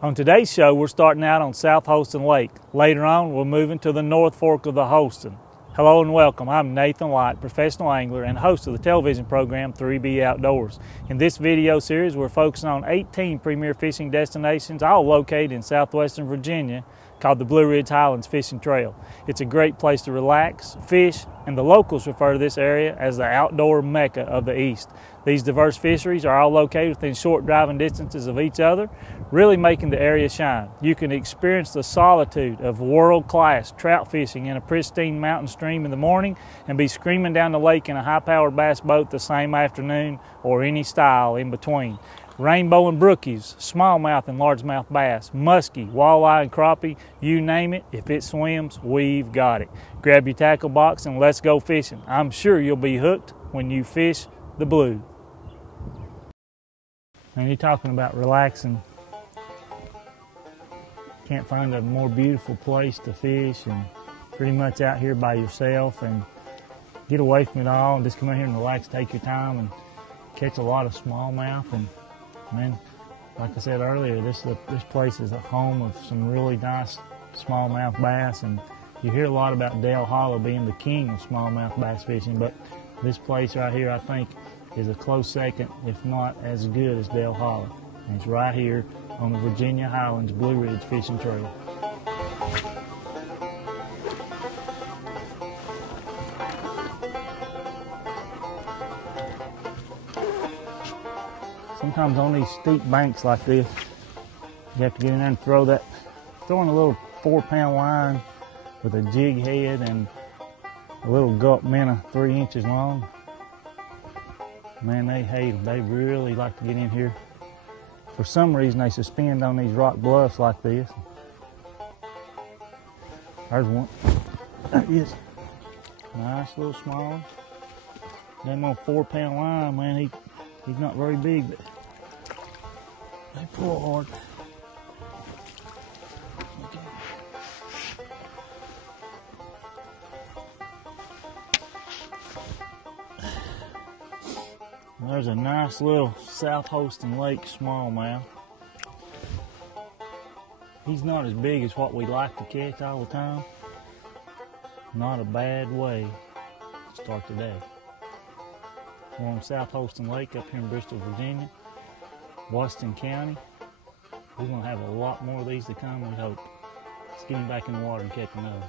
On today's show, we're starting out on South Holston Lake. Later on, we're moving to the North Fork of the Holston. Hello and welcome. I'm Nathan Light, professional angler and host of the television program 3B Outdoors. In this video series, we're focusing on 18 premier fishing destinations, all located in southwestern Virginia, called the Blue Ridge Highlands Fishing Trail. It's a great place to relax, fish, and the locals refer to this area as the outdoor mecca of the East. These diverse fisheries are all located within short driving distances of each other, really making the area shine. You can experience the solitude of world-class trout fishing in a pristine mountain stream in the morning and be screaming down the lake in a high-powered bass boat the same afternoon, or any style in between. Rainbow and brookies, smallmouth and largemouth bass, muskie, walleye and crappie, you name it, if it swims, we've got it. Grab your tackle box and let's go fishing. I'm sure you'll be hooked when you fish the blue. And you're talking about relaxing. Can't find a more beautiful place to fish and pretty much out here by yourself and get away from it all and just come out here and relax, take your time and catch a lot of smallmouth. And man, like I said earlier, this place is a home of some really nice smallmouth bass, and you hear a lot about Dale Hollow being the king of smallmouth bass fishing, but this place right here, I think, is a close second, if not as good as Dale Hollow. And it's right here on the Virginia Highlands Blue Ridge Fishing Trail. Sometimes on these steep banks like this, you have to get in there and throw in a little 4-pound line with a jig head and a little gulp minnow 3 inches long. Man, they hate them. They really like to get in here. For some reason, they suspend on these rock bluffs like this. There's one. There he is. Nice little small one. Them on 4-pound line, man, he's not very big, but they pull hard. Okay. There's a nice little South Holston Lake smallmouth. He's not as big as what we like to catch all the time. Not a bad way to start the day. We're on South Holston Lake up here in Bristol, Virginia, Washington County. We're going to have a lot more of these to come, we hope. Let's get him back in the water and catch another.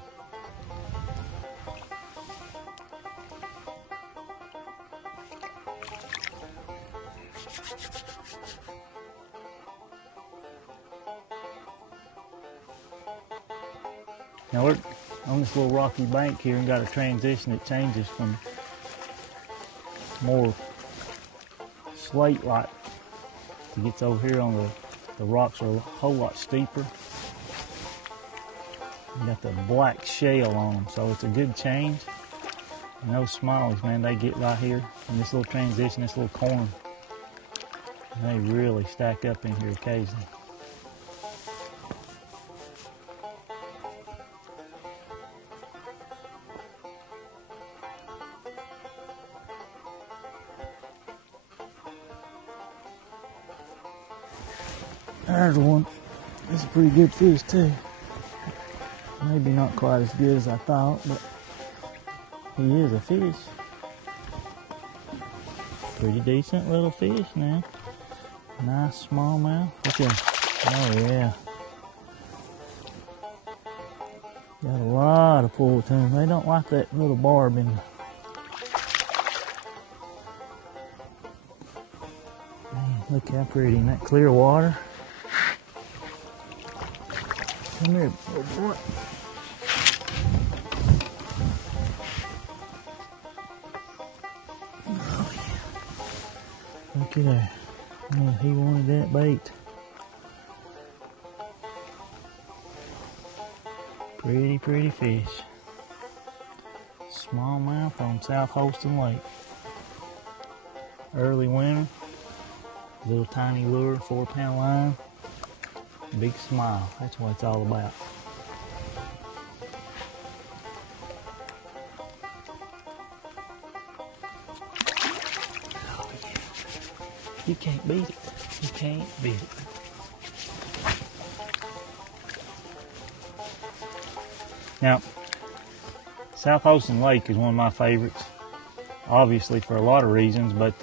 Now we're on this little rocky bank here and got a transition that changes from more slate-like. It gets over here on the rocks are a whole lot steeper. You got the black shale on them, so it's a good change. And those smallies, man, they get right here in this little transition, this little corner. And they really stack up in here occasionally. There's one. It's a pretty good fish too. Maybe not quite as good as I thought, but he is a fish. Pretty decent little fish now. Nice smallmouth. Look at him. Oh yeah. Got a lot of pull to him. They don't like that little barb in them. Look how pretty in that clear water. Come here, little boy. Oh, yeah. Look at that. Oh, he wanted that bait. Pretty fish. Smallmouth on South Holston Lake. Early winter. Little tiny lure, 4-pound line. Big smile, that's what it's all about. You can't beat it. You can't beat it. Now, South Holston Lake is one of my favorites, obviously for a lot of reasons, but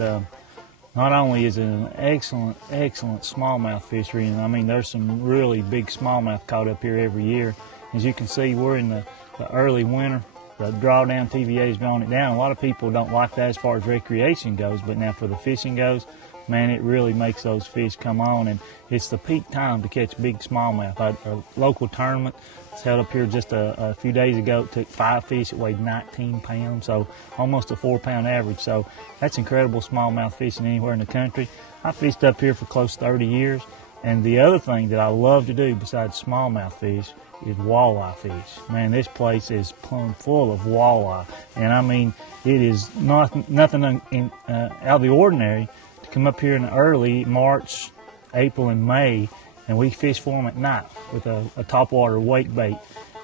not only is it an excellent, excellent smallmouth fishery, and I mean there's some really big smallmouth caught up here every year. As you can see, we're in the early winter. The drawdown TVA has drawn it down. A lot of people don't like that as far as recreation goes, but now for the fishing goes, man, it really makes those fish come on, and it's the peak time to catch big smallmouth. A local tournament was held up here just a few days ago. It took 5 fish. It weighed 19 pounds, so almost a 4-pound average. So that's incredible smallmouth fishing anywhere in the country. I fished up here for close to 30 years, and the other thing that I love to do besides smallmouth fish is walleye fish. Man, this place is plumb full of walleye, and I mean it is nothing out of the ordinary to come up here in early March, April, and May, and we fish for them at night with a topwater wake bait,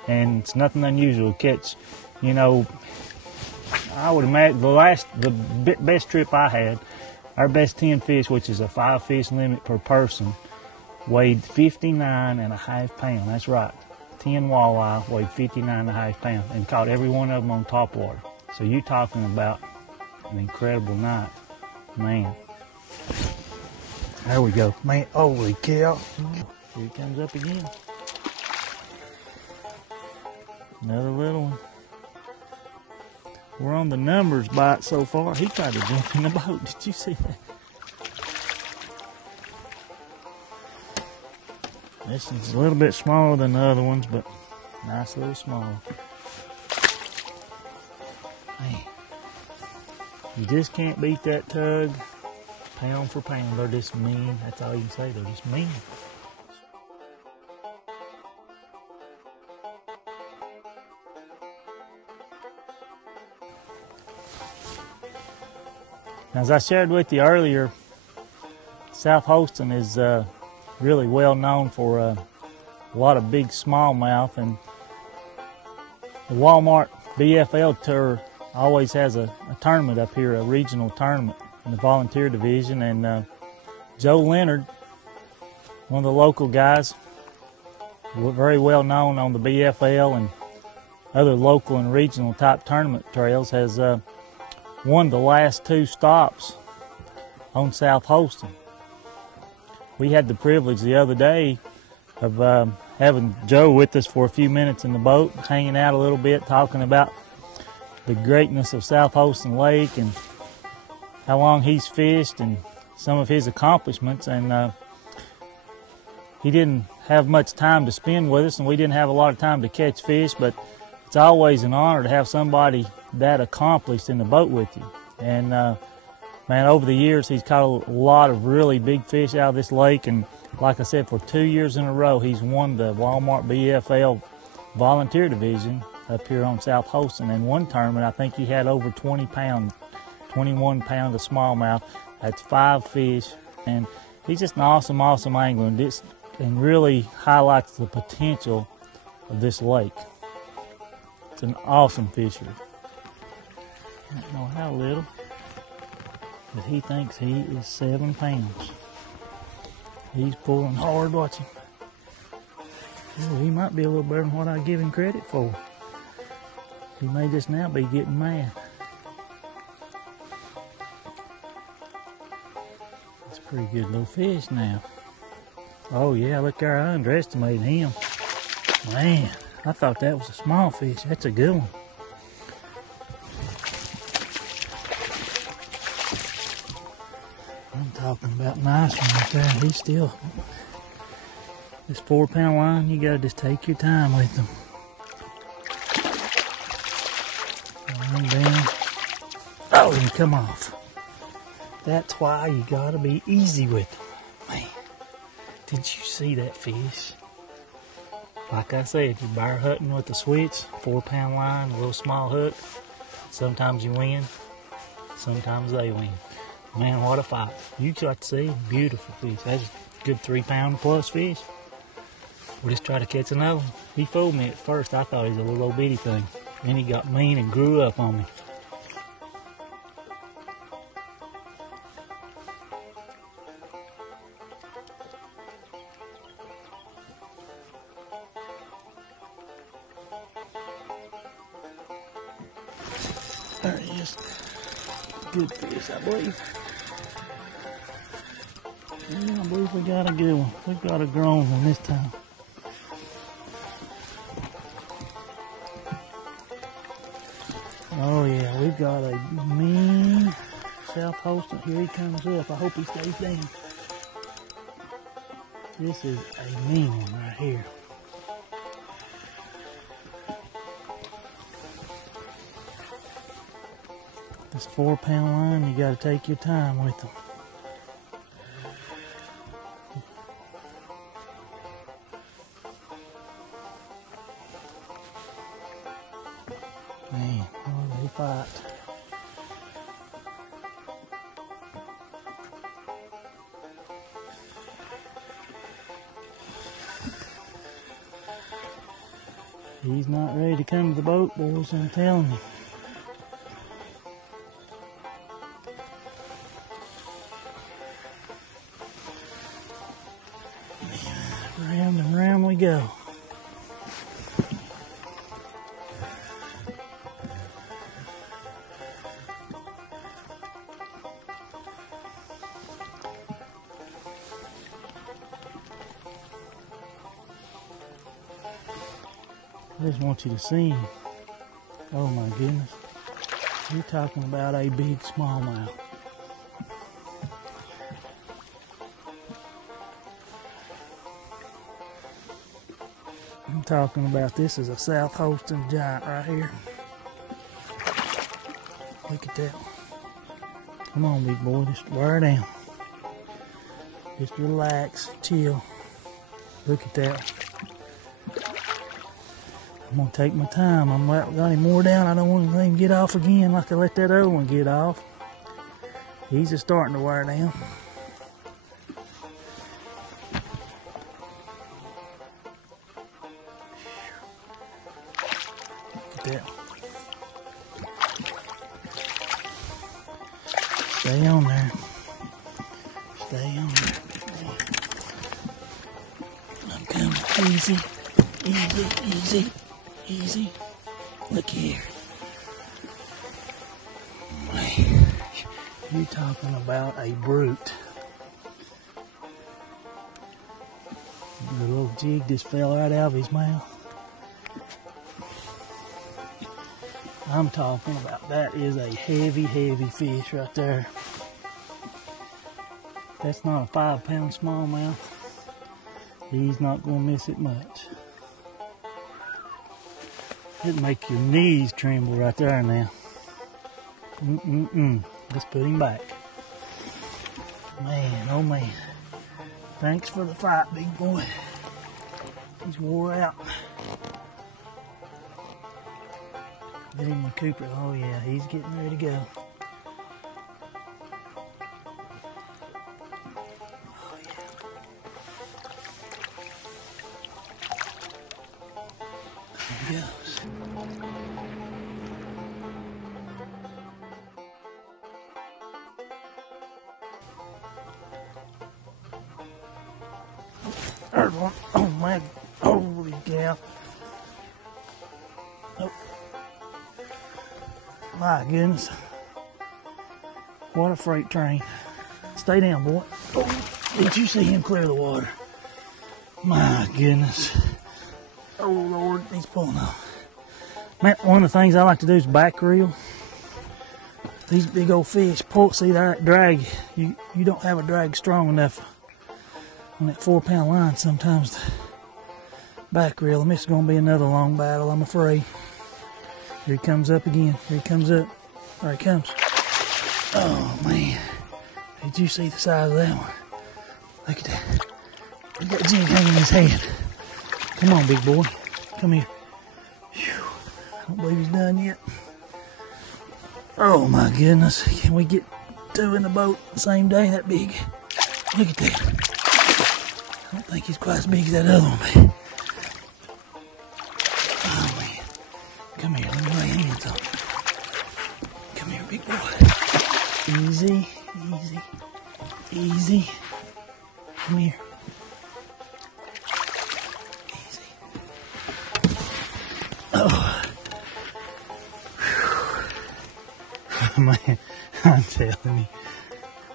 and it's nothing unusual to catch. You know, I would imagine the best trip I had, our best 10 fish, which is a 5 fish limit per person, weighed 59.5 pounds. That's right. 10 walleye weighed 59.5 pounds and caught every one of them on topwater. So you're talking about an incredible night, man. There we go, man. Holy cow! Here he comes up again. Another little one. We're on the numbers bite so far. He tried to jump in the boat. Did you see that? This is a little bit smaller than the other ones, but nice little small. Man, you just can't beat that tug pound for pound. They're just mean. That's all you can say. They're just mean. As I shared with you earlier, South Holston is really well known for a lot of big smallmouth, and the Walmart BFL Tour always has a tournament up here, a regional tournament in the volunteer division, and Joe Leonard, one of the local guys, very well known on the BFL and other local and regional type tournament trails, has won the last 2 stops on South Holston. We had the privilege the other day of having Joe with us for a few minutes in the boat, hanging out a little bit, talking about the greatness of South Holston Lake and how long he's fished and some of his accomplishments. And he didn't have much time to spend with us, and we didn't have a lot of time to catch fish, but it's always an honor to have somebody that accomplished in the boat with you. And man, over the years he's caught a lot of really big fish out of this lake, and like I said, for 2 years in a row he's won the Walmart BFL volunteer division up here on South Holston. And one tournament I think he had over 20 pounds, 21 pounds of smallmouth. That's 5 fish, and he's just an awesome angler, and really highlights the potential of this lake. It's an awesome fishery. I don't know how little, but he thinks he is 7 pounds. He's pulling hard, watch him. Oh, he might be a little better than what I give him credit for. He may just now be getting mad. That's a pretty good little fish now. Oh yeah, look there, I underestimated him. Man, I thought that was a small fish. That's a good one. I'm talking about nice one right there. He's still, this 4-pound line, you gotta just take your time with them. And then, oh, and come off. That's why you gotta be easy with them. Man, did you see that fish? Like I said, you're bar hunting with a switch, 4-pound line, a little small hook. Sometimes you win, sometimes they win. Man, what a fight. You got to see, beautiful fish. That's a good 3-pound plus fish. We'll just try to catch another one. He fooled me at first. I thought he was a little old bitty thing. Then he got mean and grew up on me. There he is. Good fish, I believe. Yeah, I believe we got a good one. We got a grown one this time. Oh yeah, we've got a mean South Holston. Here he comes up. I hope he stays down. This is a mean one right here. This 4-pound line, you gotta take your time with them. Man, oh, they fight. He's not ready to come to the boat, boys, I'm telling you. Round and round we go. I just want you to see him. Oh my goodness. You're talking about a big smallmouth. I'm talking about this is a South Holston giant right here. Look at that. Come on, big boy, just wear down. Just relax, chill. Look at that. I'm gonna take my time. I'm got him more down. I don't want to let him get off again like I let that other one get off. He's just starting to wear down. Look at that. Stay on there. Stay on there. I'm coming. Easy. Easy, easy. Easy. Look here. Man, you're talking about a brute. The little jig just fell right out of his mouth. I'm talking about that is a heavy, heavy fish right there. That's not a 5-pound smallmouth. He's not going to miss it much. It'd make your knees tremble right there now. Let's put him back. Man, oh man. Thanks for the fight, big boy. He's wore out. Get him the Cooper. Oh yeah, he's getting ready to go. Oh yeah. There he goes. There's one. Oh my, holy cow. Oh. My goodness. What a freight train. Stay down, boy. Oh, did you see him clear the water? My goodness. Oh Lord, he's pulling off. Man, one of the things I like to do is back reel. These big old fish pull, see that drag, you don't have a drag strong enough on that 4-pound line sometimes to back reel them. It's going to be another long battle, I'm afraid. Here he comes up again. Here he comes up. There he comes. Oh man, did you see the size of that one? Look at that. Look at that jig hanging in his head. Come on, big boy. Come here. Whew. I don't believe he's done yet. Oh my goodness. Can we get two in the boat the same day? That big. Look at that. I don't think he's quite as big as that other one, man. Oh man. Come here. Let me lay hands on you. Come here, big boy. Easy. Easy. Easy. Come here. Man, I'm telling you,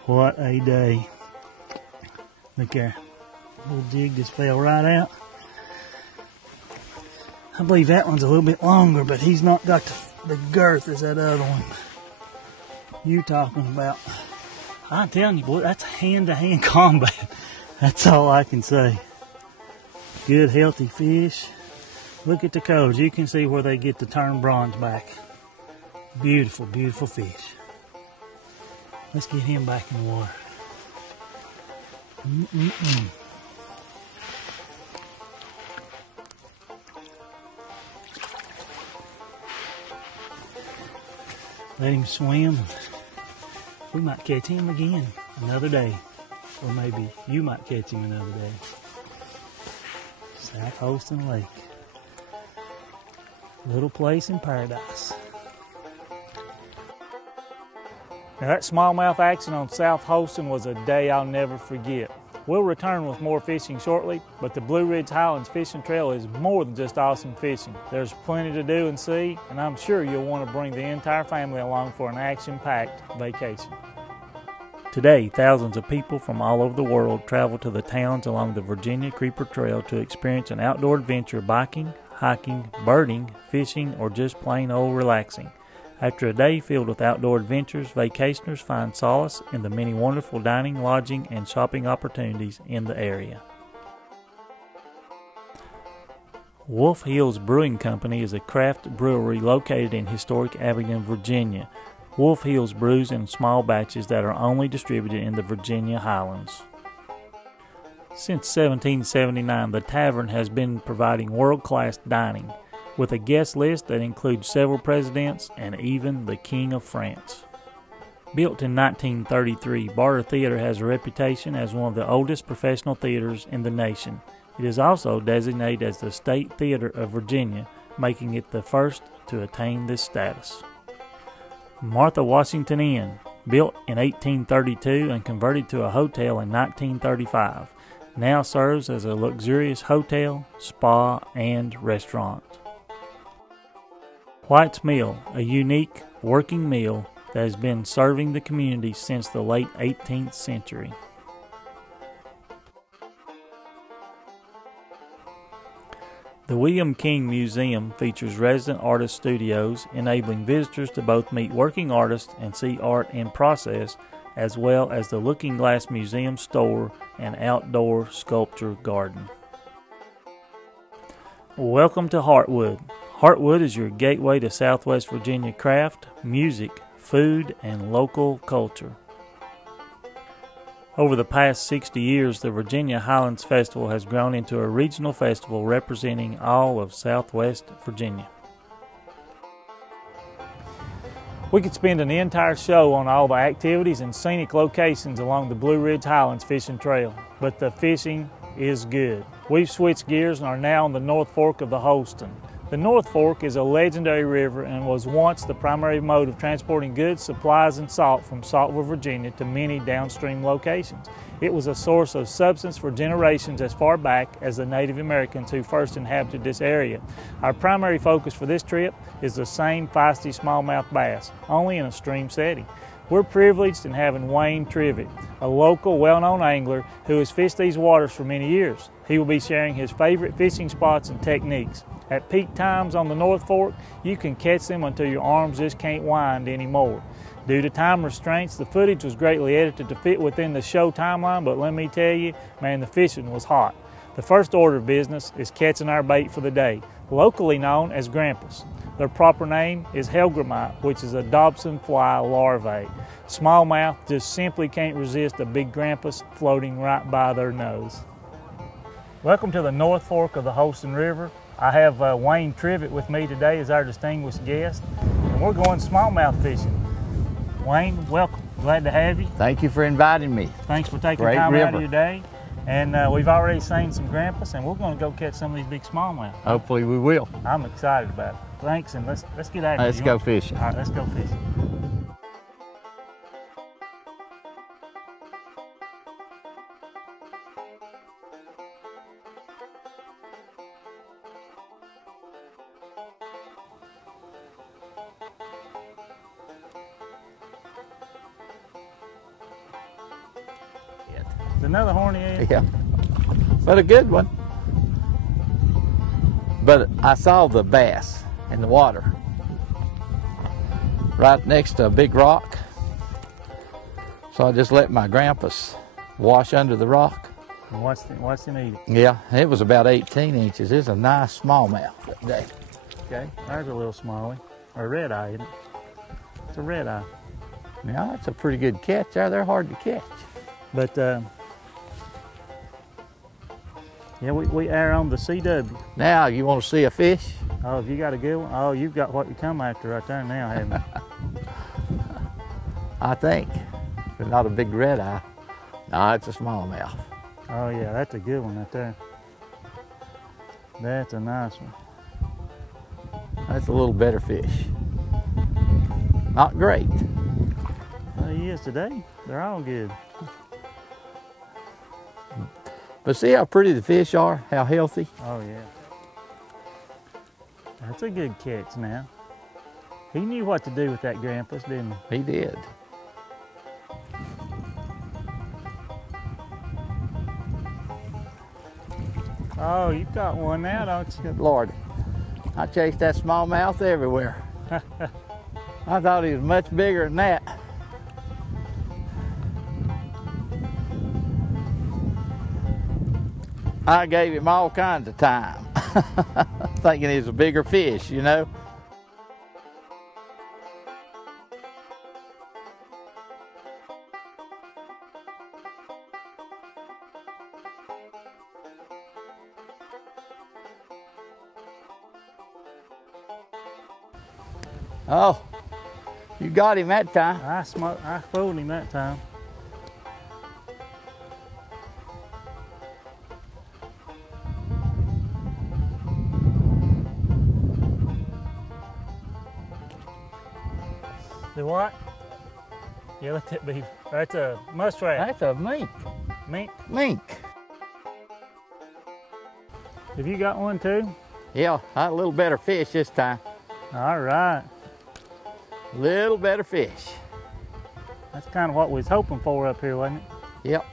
what a day. Look there, little jig just fell right out. I believe that one's a little bit longer, but he's not got the girth as that other one you talking about. I'm telling you, boy, that's hand-to-hand combat. That's all I can say. Good, healthy fish. Look at the colors. You can see where they get the turn bronze back. Beautiful, beautiful fish. Let's get him back in the water. Let him swim. We might catch him again another day. Or maybe you might catch him another day. South Holston Lake. Little place in paradise. Now that smallmouth action on South Holston was a day I'll never forget. We'll return with more fishing shortly, but the Blue Ridge Highlands Fishing Trail is more than just awesome fishing. There's plenty to do and see, and I'm sure you'll want to bring the entire family along for an action-packed vacation. Today, thousands of people from all over the world travel to the towns along the Virginia Creeper Trail to experience an outdoor adventure biking, hiking, birding, fishing, or just plain old relaxing. After a day filled with outdoor adventures, vacationers find solace in the many wonderful dining, lodging, and shopping opportunities in the area. Wolf Hills Brewing Company is a craft brewery located in historic Abingdon, Virginia. Wolf Hills brews in small batches that are only distributed in the Virginia Highlands. Since 1779, the tavern has been providing world-class dining, with a guest list that includes several presidents and even the King of France. Built in 1933, Barter Theater has a reputation as one of the oldest professional theaters in the nation. It is also designated as the State Theater of Virginia, making it the first to attain this status. Martha Washington Inn, built in 1832 and converted to a hotel in 1935, now serves as a luxurious hotel, spa, and restaurant. White's Mill, a unique working mill that has been serving the community since the late 18th century. The William King Museum features resident artist studios, enabling visitors to both meet working artists and see art in process, as well as the Looking Glass Museum store and outdoor sculpture garden. Welcome to Heartwood. Heartwood is your gateway to Southwest Virginia craft, music, food, and local culture. Over the past 60 years, the Virginia Highlands Festival has grown into a regional festival representing all of Southwest Virginia. We could spend an entire show on all the activities and scenic locations along the Blue Ridge Highlands Fishing Trail, but the fishing is good. We've switched gears and are now on the North Fork of the Holston. The North Fork is a legendary river and was once the primary mode of transporting goods, supplies, and salt from Saltville, Virginia to many downstream locations. It was a source of substance for generations as far back as the Native Americans who first inhabited this area. Our primary focus for this trip is the same feisty smallmouth bass, only in a stream setting. We're privileged in having Wayne Trivett, a local well-known angler who has fished these waters for many years. He will be sharing his favorite fishing spots and techniques. At peak times on the North Fork, you can catch them until your arms just can't wind anymore. Due to time restraints, the footage was greatly edited to fit within the show timeline, but let me tell you, man, the fishing was hot. The first order of business is catching our bait for the day, locally known as grampus. Their proper name is Helgramite, which is a Dobson fly larvae. Smallmouth just simply can't resist a big grampus floating right by their nose. Welcome to the North Fork of the Holston River. I have Wayne Trivett with me today as our distinguished guest, and we're going smallmouth fishing. Wayne, welcome. Glad to have you. Thank you for inviting me. Thanks for taking time out of your day. And we've already seen some grampus, and we're going to go catch some of these big smallmouth. Hopefully we will. I'm excited about it. Thanks, and let's get out of here. Let's go fishing. All right, let's go fishing. It's another horny head. Yeah, but a good one. But I saw the bass in the water right next to a big rock. So I just let my grandpa's wash under the rock. And what's him eat it? Yeah, it was about 18 inches. It's a nice smallmouth that day. Okay, there's a little smallie. Or a red eye, isn't it? It's a red eye. Yeah, that's a pretty good catch there. They're hard to catch. But yeah, we err on the CW. Now, you want to see a fish? Oh, have you got a good one? Oh, you've got what you come after right there now, haven't you? I think. It's not a big red eye. No, it's a smallmouth. Oh yeah, that's a good one right there. That's a nice one. That's a little better fish. Not great. Well, he is today. They're all good. But see how pretty the fish are, how healthy? Oh yeah. That's a good catch now. He knew what to do with that Grampus, didn't he? He did. Oh, you've got one now, don't you? Good Lord. I chased that smallmouth everywhere. I thought he was much bigger than that. I gave him all kinds of time, thinking he was a bigger fish, you know. Oh, you got him that time. I fooled him that time. The what? Yeah, let that be. That's a muskrat. That's a mink. Mink. Mink. Have you got one too? Yeah, I had a little better fish this time. All right. Little better fish. That's kind of what we was hoping for up here, wasn't it? Yep.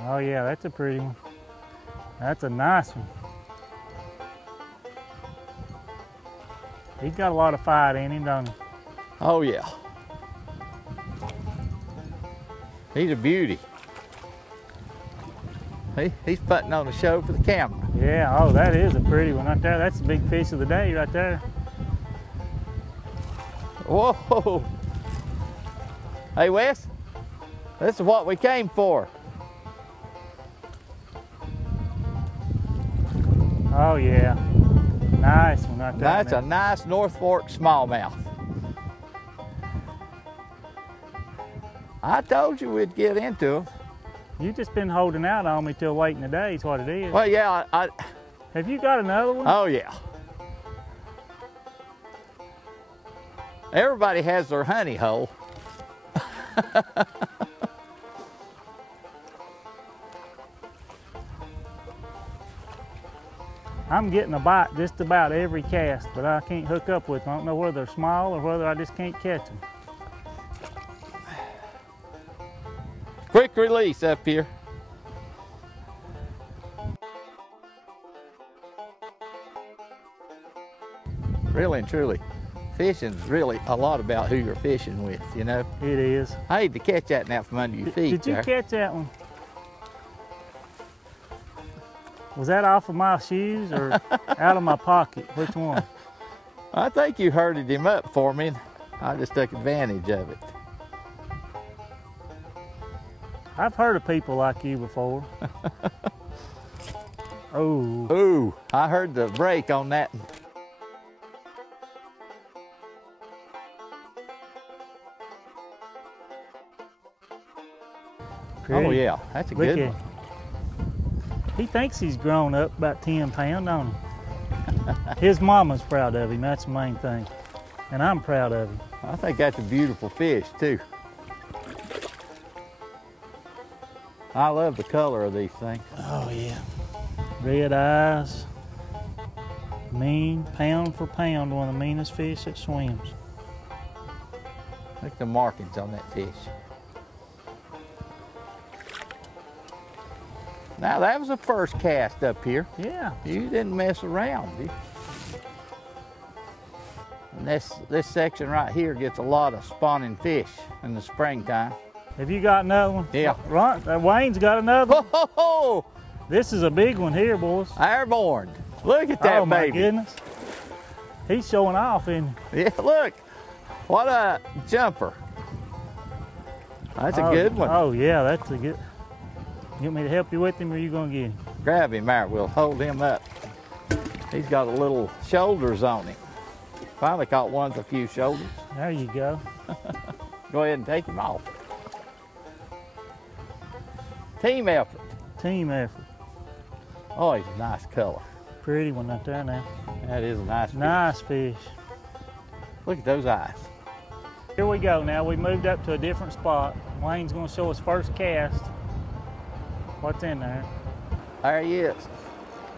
Oh yeah, that's a pretty one. That's a nice one. He's got a lot of fight in him, don't he? Oh yeah. He's a beauty. He's putting on a show for the camera. Yeah, oh, that is a pretty one right there. That's the big fish of the day right there. Whoa. Hey, Wes, this is what we came for. Oh, yeah. Nice one right there. That's a nice North Fork smallmouth. I told you we'd get into them. You've just been holding out on me till late in the day is what it is. Well, yeah, Have you got another one? oh yeah. Everybody has their honey hole. I'm getting a bite just about every cast, but I can't hook up with them. I don't know whether they're small or whether I just can't catch them. Quick release up here. Really and truly, fishing's really a lot about who you're fishing with, you know? It is. I hate to catch that now from under your feet. Did you there. catch that one? Was that off of my shoes or out of my pocket? Which one? I think you herded him up for me. I just took advantage of it. I've heard of people like you before. Oh. Ooh, I heard the break on that. Pretty. Oh yeah, that's a Look good at one. him. He thinks he's grown up about 10 pounds, don't he? His mama's proud of him, that's the main thing. And I'm proud of him. I think that's a beautiful fish too. I love the color of these things. Oh yeah. Red eyes. Mean, pound for pound, one of the meanest fish that swims. Look at the markings on that fish. Now that was the first cast up here. Yeah. You didn't mess around, did you? And this section right here gets a lot of spawning fish in the springtime. Have you got another one? Yeah. Right, Wayne's got another one. Ho, ho, ho. This is a big one here, boys. Airborne. Look at that Oh my baby. goodness. He's showing off, isn't he? Yeah, look. What a jumper. That's a good one. Oh yeah, that's a good. You want me to help you with him, or are you gonna get him? Grab him there. We'll hold him up. He's got a little shoulders on him. Finally caught one with a few shoulders. There you go. Go ahead and take him off. Team effort. Team effort. Oh, he's a nice color. Pretty one out there now. That is a nice fish. Nice fish. Look at those eyes. Here we go now. We moved up to a different spot. Wayne's gonna show us first cast. What's in there? There he is.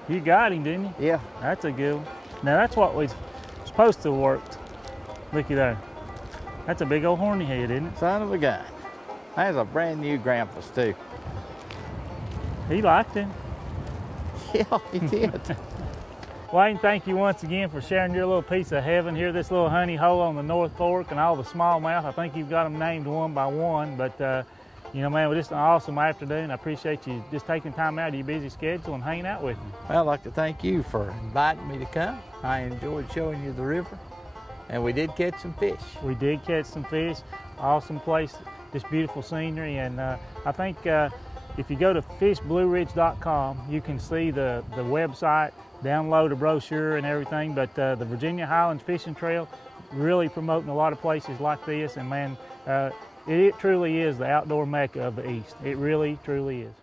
You got him, didn't you? Yeah. That's a good one. Now that's what we're supposed to have worked. Looky there. That's a big old horny head, isn't it? Son of a gun. That's a brand new Grampus too. He liked him. Yeah, he did. Wayne, thank you once again for sharing your little piece of heaven here, this little honey hole on the North Fork and all the smallmouth. I think you've got them named one by one, but you know, man, it was just an awesome afternoon. I appreciate you just taking time out of your busy schedule and hanging out with me. Well, I'd like to thank you for inviting me to come. I enjoyed showing you the river, and we did catch some fish. We did catch some fish. Awesome place, just beautiful scenery, and I think if you go to fishblueridge.com, you can see the website, download a brochure and everything, but the Virginia Highlands Fishing Trail really promoting a lot of places like this, and man, it truly is the outdoor mecca of the East. It really, truly is.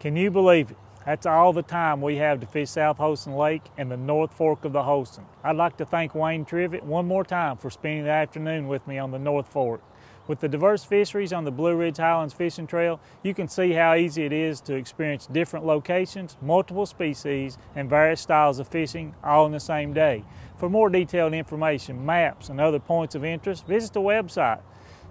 Can you believe it? That's all the time we have to fish South Holston Lake and the North Fork of the Holston. I'd like to thank Wayne Trivett one more time for spending the afternoon with me on the North Fork. With the diverse fisheries on the Blue Ridge Highlands Fishing Trail, you can see how easy it is to experience different locations, multiple species, and various styles of fishing all in the same day. For more detailed information, maps, and other points of interest, visit the website,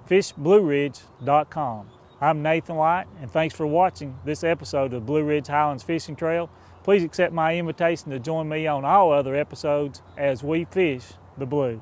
fishblueridge.com. I'm Nathan Light, and thanks for watching this episode of Blue Ridge Highlands Fishing Trail. Please accept my invitation to join me on all other episodes as we fish the blue.